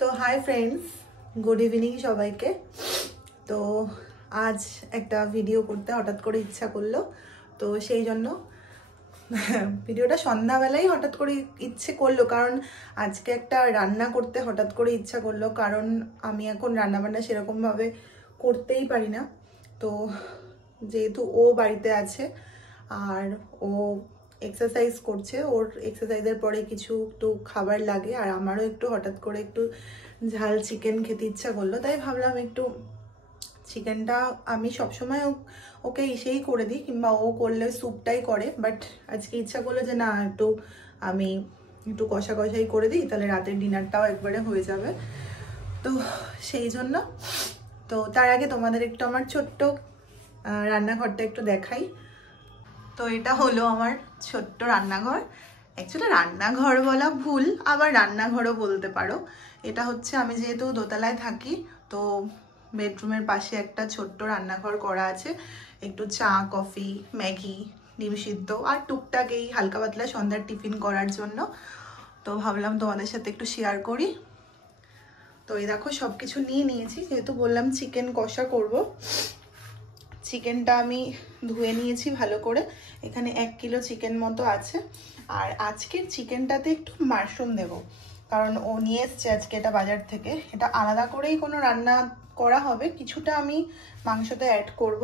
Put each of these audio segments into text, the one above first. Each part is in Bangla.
তো হাই ফ্রেন্ডস, গুড ইভিনিং সবাইকে। তো আজ একটা ভিডিও করতে হঠাৎ করে ইচ্ছা করলো, তো সেই জন্য ভিডিওটা সন্ধ্যাবেলায় হঠাৎ করে ইচ্ছে করলো, কারণ আজকে একটা রান্না করতে হঠাৎ করে ইচ্ছা করলো, কারণ আমি এখন রান্নাবান্না সেরকমভাবে করতেই পারি না। তো যেহেতু ও বাড়িতে আছে আর ও এক্সারসাইজ করছে, ওর এক্সারসাইজের পরে কিছু একটু খাবার লাগে, আর আমারও একটু হঠাৎ করে একটু ঝাল চিকেন খেতে ইচ্ছা করলো, তাই ভাবলাম একটু চিকেনটা আমি সবসময় ওকে এসেই করে দিই, কিংবা ও করলে স্যুপটাই করে, বাট আজকে ইচ্ছা করলো যে না, আমি একটু কষা কষাই করে দিই, তাহলে রাতের ডিনারটাও একবারে হয়ে যাবে। তো সেই জন্য তো তার আগে তোমাদের একটু আমার ছোট্ট রান্নাঘরটা একটু দেখাই। তো এটা হলো আমার ছোট্ট রান্নাঘর। অ্যাকচুয়ালি রান্নাঘর বলা ভুল, আবার রান্নাঘরও বলতে পারো। এটা হচ্ছে, আমি যেহেতু দোতলায় থাকি, তো বেডরুমের পাশে একটা ছোট্ট রান্নাঘর করা আছে। একটু চা, কফি, ম্যাগি, ডিম সিদ্ধ আর টুকটাক এই হালকা পাতলা সন্ধ্যার টিফিন করার জন্য। তো ভাবলাম তোমাদের সাথে একটু শেয়ার করি। তো এই দেখো সব কিছু নিয়ে নিয়েছি, যেহেতু বললাম চিকেন কষা করব। চিকেনটা আমি ধুয়ে নিয়েছি ভালো করে, এখানে 1 কিলো চিকেন মতো আছে। আর আজকের চিকেনটাতে একটু মাশরুম দেব, কারণ ও নিয়ে এসছে আজকে এটা বাজার থেকে। এটা আলাদা করেই কোনো রান্না করা হবে, কিছুটা আমি মাংসতে অ্যাড করব।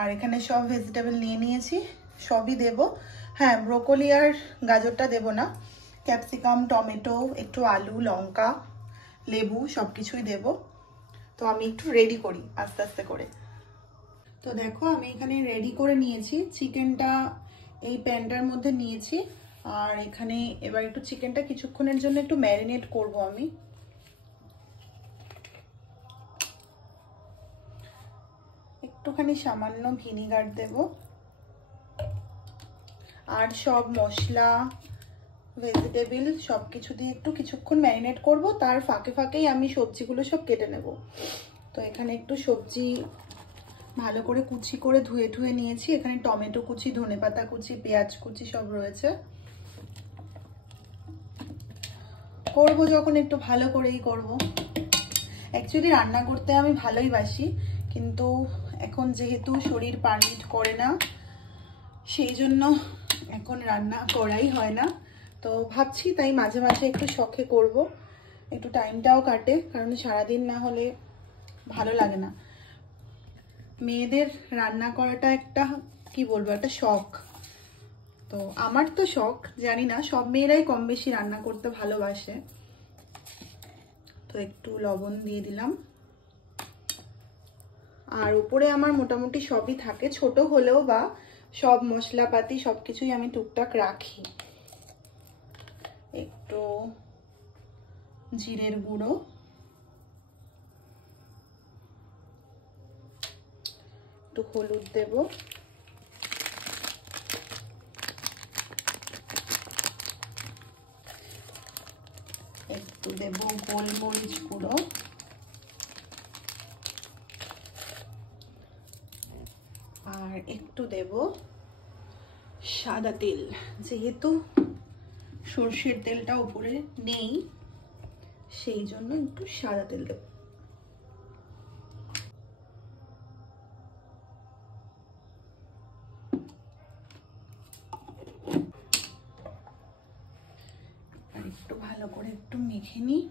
আর এখানে সব ভেজিটেবল নিয়ে নিয়েছি, সবই দেব। হ্যাঁ, ব্রোকলি আর গাজরটা দেব না, ক্যাপসিকাম, টমেটো, একটু আলু, লঙ্কা, লেবু সব কিছুই দেব। তো আমি একটু রেডি করি আস্তে আস্তে করে। তো দেখো আমি এখানে রেডি করে নিয়েছি চিকেনটা, এই প্যানটার মধ্যে নিয়েছি। আর এখানে এবার একটু চিকেনটা কিছুক্ষণের জন্য একটু ম্যারিনেট করব আমি। একটুখানি সামান্য ভিনিগার দেব, আর সব মশলা, ভেজিটেবল সব কিছু দিয়ে একটু কিছুক্ষণ ম্যারিনেট করব। তার ফাঁকে ফাঁকেই আমি সবজিগুলো সব কেটে নেব। তো এখানে একটু সবজি ভালো করে কুচি করে ধুয়ে নিয়েছি। এখানে টমেটো কুচি, ধনেপাতা কুচি, পেঁয়াজ কুচি সব রয়েছে। করব যখন একটু ভালো করেই করব। অ্যাকচুয়ালি রান্না করতে আমি ভালোই বাসি, কিন্তু এখন যেহেতু শরীর পারমিট করে না, সেই জন্য এখন রান্না করাই হয় না। তো ভাবছি তাই মাঝে মাঝে একটু শখে করব, একটু টাইমটাও কাটে, কারণ সারাদিন না হলে ভালো লাগে না। মেয়েদের রান্না করাটা একটা কি বলবো, একটা শখ। তো আমার তো শখ, জানি না সব মেয়েরাই কম বেশি রান্না করতে ভালোবাসে। তো একটু লবণ দিয়ে দিলাম। আর উপরে আমার মোটামুটি সবই থাকে, ছোট হলেও বা সব মশলাপাতি সবকিছুই আমি টুকটাক রাখি। একটু জিরের গুঁড়ো, একটু হলুদ দেব, একটু দেব গোলমরিচ গুঁড়ো, আর একটু দেব সাদা তেল। যেহেতু সর্ষের তেলটা উপরে নেই, সেই জন্য একটু সাদা তেল দেব। আর একটু ভালো করে একটু মেখে নিই।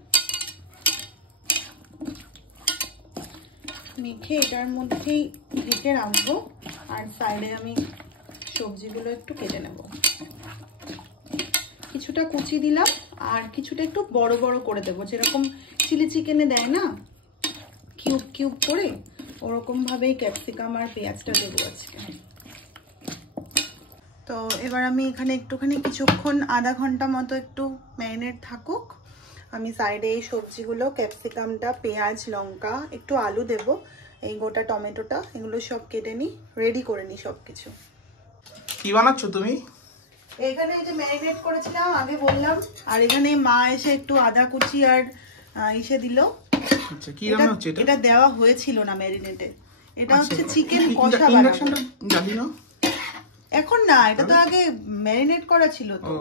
মেখে এটার মধ্যেই ঢেকে রাখবো। আর সাইডে আমি সবজিগুলো একটু কেটে নেব। কিছুটা কুচি দিলাম, আর কিছুটা একটু বড় বড় করে দেবো, যেরকম চিলি চিকেনে দেয় না কিউব কিউব করে, ওরকম ভাবেই ক্যাপসিকাম আর পেঁয়াজটা দেবো আজকে। তো এবার আমি এখানে একটুখানি কিছুক্ষণ, আধা ঘন্টা মতো একটু ম্যারিনেট থাকুক। আমি সাইডে এই সবজিগুলো, ক্যাপসিকামটা, পেঁয়াজ, লঙ্কা, একটু আলু দেব, এই গোটা টমেটোটা, এগুলো সব কেটে নিই, রেডি করে নিই সব কিছু। কি বানাচ্ছো তুমি? এখানে এই যে ম্যারিনেট করেছিলাম আগে বললাম, আর এখানে মা এসে একটু আদা কুচি আর ইসে দিল। আচ্ছা, কি রান্না হচ্ছে এটা? এটা দেওয়া হয়েছিল না ম্যারিনেটে, এটা হচ্ছে চিকেন কষা বানাবো। জানি না এখন না, এটা তো আগে ম্যারিনেট করা ছিল তো।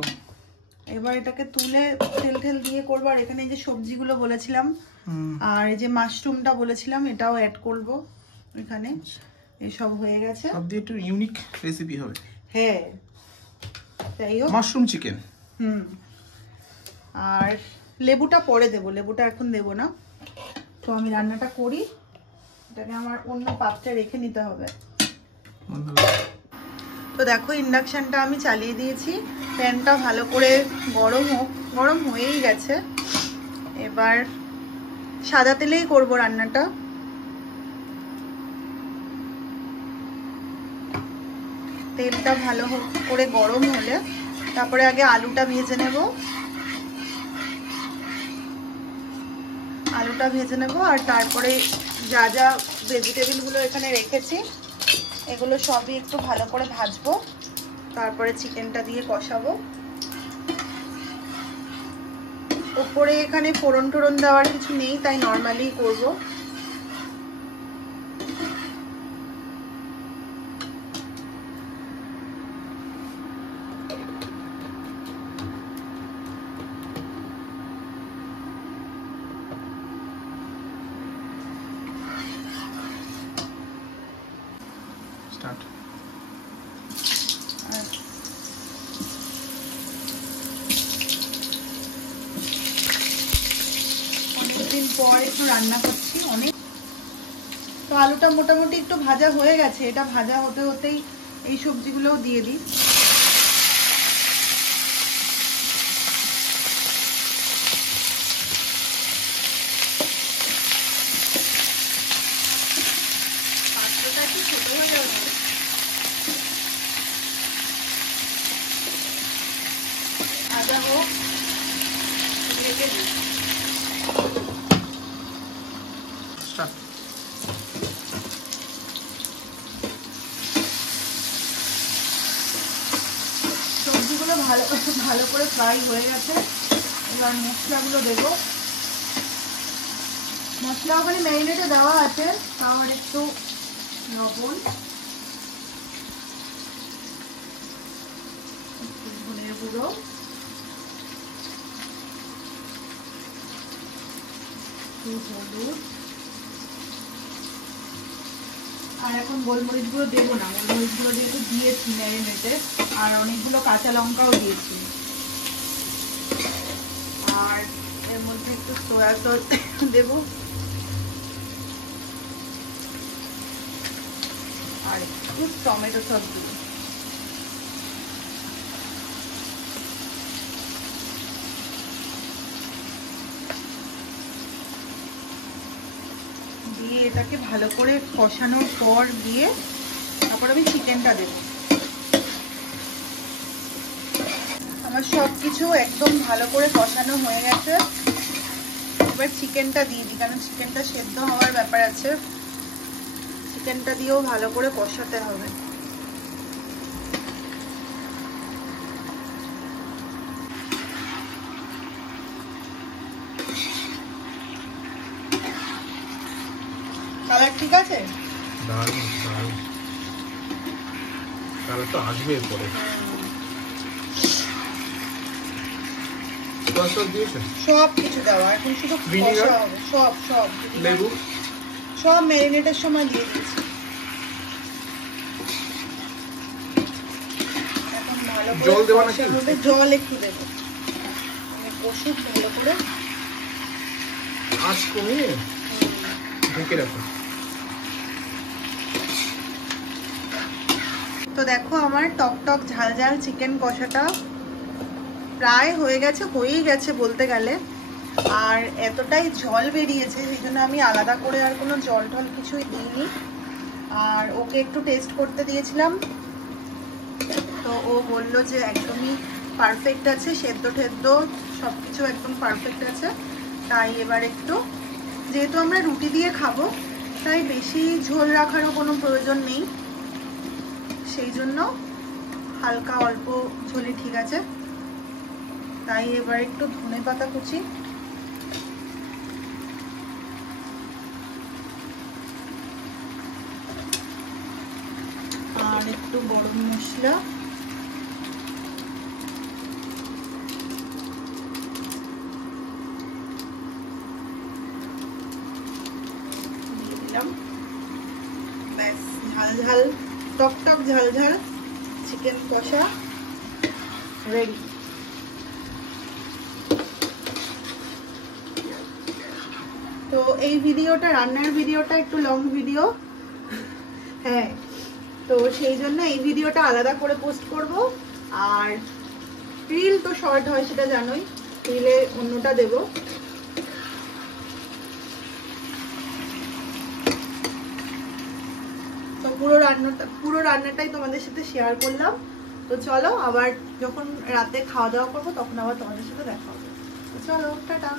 এবার এটাকে তুলে তেল টেল দিয়ে করবো। আর এখানে এই যে সবজিগুলো বলেছিলাম আর এই যে মাশরুমটা বলেছিলাম এটাও অ্যাড করব এখানে। এসব হয়ে গেছে, সব দিয়ে একটু ইউনিক রেসিপি হবে। হ্যাঁ তাই হোক, মাশরুম চিকেন। আর লেবুটা পরে দেবো, লেবুটা এখন দেবো না। তো আমি রান্নাটা করি, এটাকে আমার অন্য পাত্রে রেখে নিতে হবে। তো দেখো ইন্ডাকশনটা আমি চালিয়ে দিয়েছি, প্যানটা ভালো করে গরম হয়েই গেছে। এবার সাদা তেলেই করব রান্নাটা। তেলটা ভালো করে গরম হলে তারপরে আগে আলুটা ভেজে নেব, আর তারপরে যা যা ভেজিটেবলগুলো এখানে রেখেছি এগুলো সবই একটু ভালো করে ভাজবো, তারপরে চিকেনটা দিয়ে কষাবো। উপরে এখানে ফোড়ন টোড়ন দেওয়ার কিছু নেই, তাই নর্মালি করব। স্টার্ট। অনেকদিন পর একটু রান্না করছি অনেক। তো আলুটা মোটামুটি একটু ভাজা হয়ে গেছে, এটা ভাজা হতে হতেই এই সবজিগুলোও দিয়ে দিই। পাত্রটা একটু ছোট হয়ে যাবে, ভাজা হোক, রেখে দিই। স্টার্ট। সবজিগুলো ভালো করে ফ্রাই হয়ে গেছে। এবার মশলাগুলো দেবো। মশলা ওখানে ম্যারিনেটে দেওয়া আছে, আর একটু লবণ, একটু ধনের গুঁড়ো, একটু হলুদ, আর এখন গোলমরিচ গুঁড়ো দেবো না, গোলমরিচ গুঁড়ো যেহেতু দিয়েছি ম্যারিনেটে, আর অনেকগুলো কাঁচা লঙ্কাও দিয়েছি। আর এর মধ্যে একটু সয়া সস দেবো, আর একটু টমেটো সস দেবো। দিয়ে এটাকে ভালো করে কষানোর পর দিয়ে তারপর আমি চিকেনটা দেবো। আমার সব কিছু একদম ভালো করে কষানো হয়ে গেছে। এবার চিকেনটা দিয়ে দিই, কারণ চিকেনটা সেদ্ধ হওয়ার ব্যাপার আছে, চিকেনটা দিয়েও ভালো করে কষাতে হবে। কালার ঠিক আছে? দারুণ দারুণ, কালার তো আসবে পরে। সব কিছু দেওয়া, এখন শুধু কষা হবে। সব লেবু সব ম্যারিনেটের সময় দিয়ে দিয়েছি। এখন ভালো করে জল দেওয়া নাকি? জল একটু দেবো, কষুক ভালো করে। আঁচ কমিয়ে ঢেকে রাখো। তো দেখো আমার টক টক ঝাল ঝাল চিকেন কষাটা প্রায় হয়েই গেছে বলতে গেলে। আর এতটাই জল বেরিয়েছে সেই জন্য আমি আলাদা করে আর কোনো জল টল কিছুই দিইনি। আর ওকে একটু টেস্ট করতে দিয়েছিলাম, তো ও বলল যে একদমই পারফেক্ট আছে, সেদ্ধ টেদ্ধ সব কিছু একদম পারফেক্ট আছে। তাই এবার একটু, যেহেতু আমরা রুটি দিয়ে খাবো তাই বেশি ঝোল রাখারও কোনো প্রয়োজন নেই, সেই জন্য হালকা অল্প ঝোলে ঠিক আছে। তাই এবার একটু ধনেপাতা কুচি, আর একটু গরম মশলা, দিলাম। ব্যাস, ঝাল ঝাল টক টক ঝাল ঝাল চিকেন কষা রেডি। তো এই ভিডিওটা, রান্নার ভিডিওটা একটু লং ভিডিও, হ্যাঁ, তো সেই জন্য এই ভিডিওটা আলাদা করে পোস্ট করব। আর রিল তো শর্ট হয়, সেটা জানোই, রিলে অন্যটা দেব। তো পুরো রান্নাটাই তোমাদের সাথে শেয়ার করলাম। তো চলো, আবার যখন রাতে খাওয়া দাওয়া করবো তখন আবার তোমাদের সাথে দেখা হবে। তো চলো, টাটা।